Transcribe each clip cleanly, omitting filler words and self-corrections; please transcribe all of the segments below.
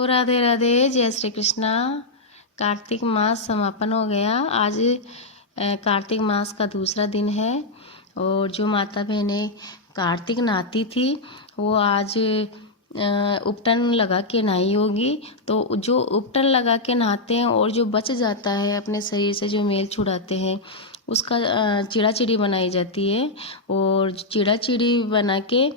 ओ राधे राधे, जय श्री कृष्णा। कार्तिक मास समापन हो गया। आज कार्तिक मास का दूसरा दिन है और जो माता बहनें कार्तिक नहाती थी वो आज उपटन लगा के नहाई होगी। तो जो उपटन लगा के नहाते हैं और जो बच जाता है अपने शरीर से, जो मेल छुड़ाते हैं, उसका चिड़ा चिड़ी बनाई जाती है। और चिड़ा चिड़ी बना के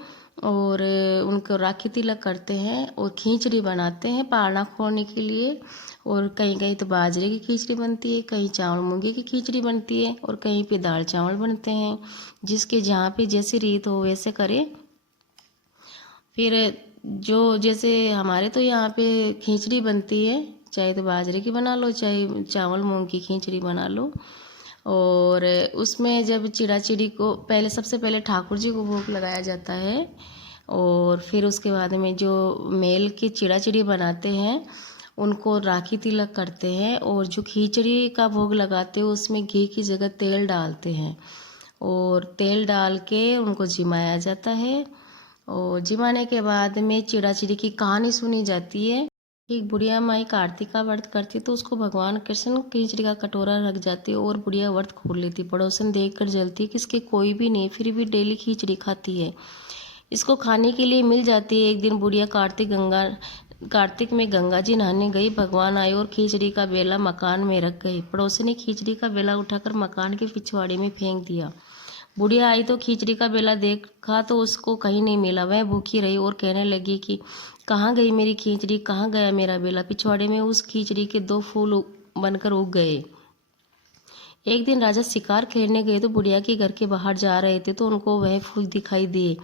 और उनको राखी तिलक करते हैं और खींचड़ी बनाते हैं पारना फोड़ने के लिए। और कहीं कहीं तो बाजरे की खिचड़ी बनती है, कहीं चावल मूंगे की खिचड़ी बनती है और कहीं पे दाल चावल बनते हैं। जिसके जहाँ पे जैसी रीत हो वैसे करे। फिर जो जैसे हमारे तो यहाँ पे खिचड़ी बनती है, चाहे तो बाजरे की बना लो चाहे चावल मूंग की खिचड़ी बना लो। और उसमें जब चिड़ा चिड़ी को पहले सबसे पहले ठाकुर जी को भोग लगाया जाता है और फिर उसके बाद में जो मेल की चिड़ा चिड़ी बनाते हैं उनको राखी तिलक करते हैं। और जो खिचड़ी का भोग लगाते हैं उसमें घी की जगह तेल डालते हैं और तेल डाल के उनको जिमाया जाता है। और जिमाने के बाद में चिड़ा चिड़ी की कहानी सुनी जाती है। एक बुढ़िया माई कार्तिक का व्रत करती तो उसको भगवान कृष्ण खिचड़ी का कटोरा रख जाती और बुढ़िया व्रत खोल लेती। पड़ोसन देख कर जलती कि इसके कोई भी नहीं, फिर भी डेली खिचड़ी खाती है, इसको खाने के लिए मिल जाती है। एक दिन बुढ़िया कार्तिक में गंगा जी नहाने गई। भगवान आए और खिचड़ी का बेला मकान में रख गए। पड़ोसी ने खिचड़ी का बेला उठाकर मकान के पिछवाड़े में फेंक दिया। बुढ़िया आई तो खिचड़ी का बेला देखा तो उसको कहीं नहीं मिला। वह भूखी रही और कहने लगी कि कहाँ गई मेरी खिचड़ी, कहाँ गया मेरा बेला। पिछवाड़े में उस खिचड़ी के 2 फूल बनकर उग गए। एक दिन राजा शिकार खेलने गए तो बुढ़िया के घर के बाहर जा रहे थे तो उनको वह फूल दिखाई दिए।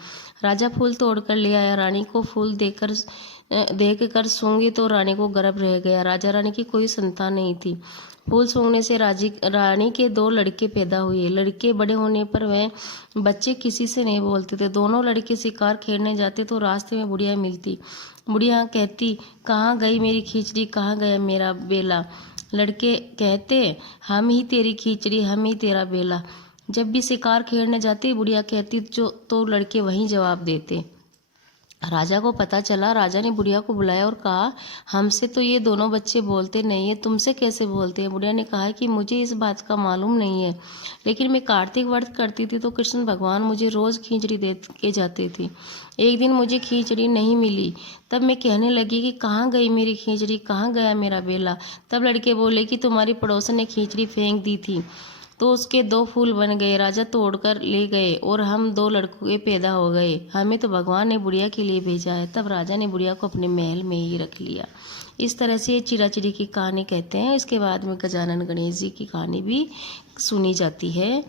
राजा फूल तोड़कर ले आया। रानी को फूल देख कर सूंघी तो रानी को गर्भ रह गया। राजा रानी की कोई संतान नहीं थी। फूल सूंघने से रानी के 2 लड़के पैदा हुए। लड़के बड़े होने पर वह बच्चे किसी से नहीं बोलते थे। दोनों लड़के शिकार खेलने जाते तो रास्ते में बुढ़िया मिलती। बुढ़िया कहती कहाँ गई मेरी खिचड़ी, कहाँ गया मेरा बेला। लड़के कहते हम ही तेरी खिचड़ी, हम ही तेरा बेला। जब भी शिकार खेलने जाती बुढ़िया कहती जो तो लड़के वहीं जवाब देते। राजा को पता चला। राजा ने बुढ़िया को बुलाया और कहा हमसे तो ये दोनों बच्चे बोलते नहीं है, तुमसे कैसे बोलते हैं। बुढ़िया ने कहा कि मुझे इस बात का मालूम नहीं है, लेकिन मैं कार्तिक व्रत करती थी तो कृष्ण भगवान मुझे रोज खिचड़ी दे के जाते थे। एक दिन मुझे खिचड़ी नहीं मिली, तब मैं कहने लगी कि कहाँ गई मेरी खिचड़ी, कहाँ गया मेरा बेला। तब लड़के बोले कि तुम्हारी पड़ोसन ने खिचड़ी फेंक दी थी तो उसके 2 फूल बन गए। राजा तोड़कर ले गए और हम 2 लड़के पैदा हो गए। हमें तो भगवान ने बुढ़िया के लिए भेजा है। तब राजा ने बुढ़िया को अपने महल में ही रख लिया। इस तरह से ये चिड़ा चिड़ी की कहानी कहते हैं। इसके बाद में गजानन गणेश जी की कहानी भी सुनी जाती है।